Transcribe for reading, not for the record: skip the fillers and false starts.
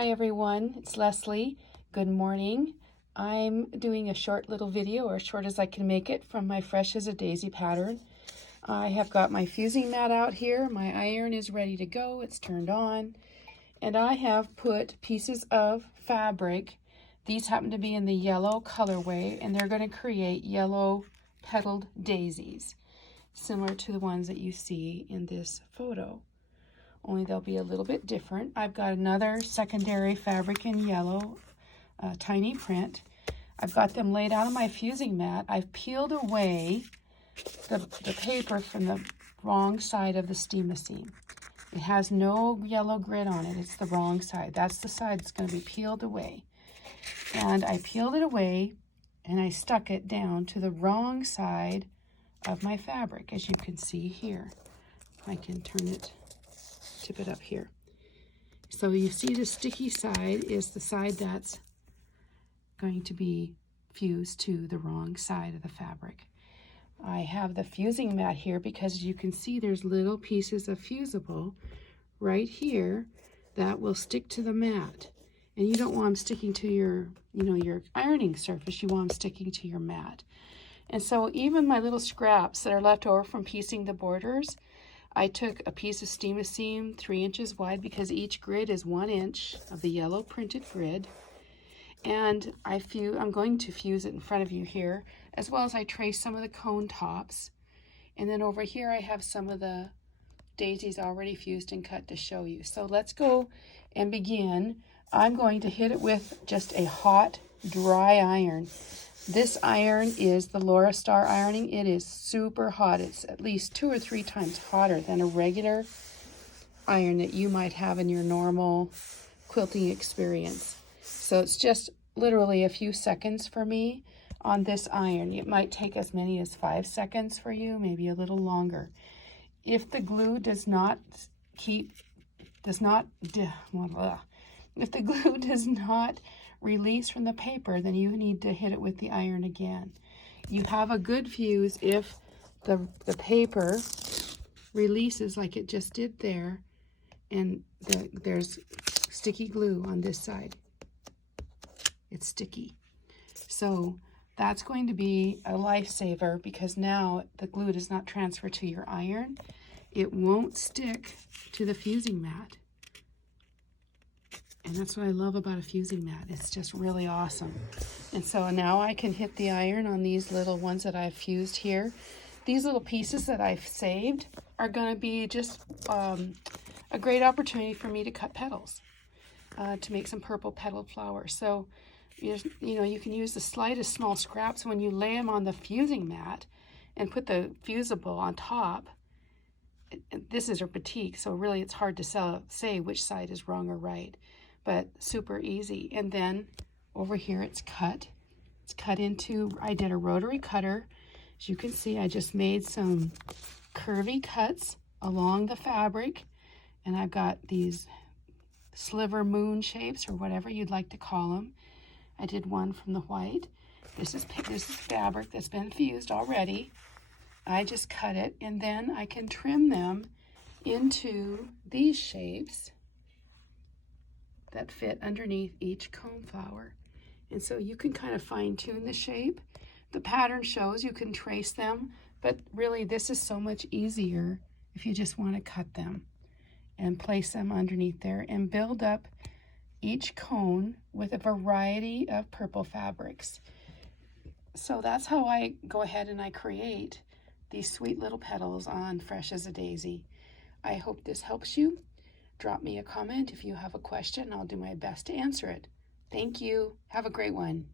Hi everyone, it's Leslie. Good morning. I'm doing a short little video, or as short as I can make it, from my Fresh as a Daisy pattern. I have got my fusing mat out here. My iron is ready to go. It's turned on. And I have put pieces of fabric. These happen to be in the yellow colorway, and they're going to create yellow petaled daisies, similar to the ones that you see in this photo. Only they'll be a little bit different. I've got another secondary fabric in yellow, tiny print. I've got them laid out on my fusing mat. I've peeled away the paper from the wrong side of the steam seam. It has no yellow grid on it. It's the wrong side. That's the side that's going to be peeled away. And I peeled it away and I stuck it down to the wrong side of my fabric, as you can see here. I can tip it up here. So you see the sticky side is the side that's going to be fused to the wrong side of the fabric. I have the fusing mat here because you can see there's little pieces of fusible right here that will stick to the mat. And you don't want them sticking to your ironing surface. You want them sticking to your mat. And so even my little scraps that are left over from piecing the borders, I took a piece of steam seam 3 inches wide, because each grid is 1 inch of the yellow printed grid. And I'm going to fuse it in front of you here, as well as I trace some of the cone tops. And then over here I have some of the daisies already fused and cut to show you. So let's go and begin. I'm going to hit it with just a hot, dry iron. This iron is the Laura Star ironing. It is super hot. It's at least 2 or 3 times hotter than a regular iron that you might have in your normal quilting experience. So it's just literally a few seconds for me on this iron. It might take as many as 5 seconds for you, maybe a little longer. If the glue does not release from the paper, then you need to hit it with the iron again. You have a good fuse if the paper releases like it just did there, and there's sticky glue on this side. It's sticky. So that's going to be a lifesaver, because now the glue does not transfer to your iron. It won't stick to the fusing mat. And that's what I love about a fusing mat. It's just really awesome. And so now I can hit the iron on these little ones that I've fused here. These little pieces that I've saved are going to be just a great opportunity for me to cut petals, to make some purple petaled flowers. So, you can use the slightest small scraps when you lay them on the fusing mat and put the fusible on top. This is a batik, so really it's hard to say which side is wrong or right, but super easy. And then over here it's cut. It's cut into, I did a rotary cutter. As you can see, I just made some curvy cuts along the fabric, and I've got these sliver moon shapes, or whatever you'd like to call them. I did one from the white. This is fabric that's been fused already. I just cut it, and then I can trim them into these shapes that fit underneath each cone flower. And so you can kind of fine tune the shape. The pattern shows you can trace them, but really this is so much easier if you just want to cut them and place them underneath there and build up each cone with a variety of purple fabrics. So that's how I go ahead and I create these sweet little petals on Fresh as a Daisy. I hope this helps you. Drop me a comment if you have a question. I'll do my best to answer it. Thank you. Have a great one.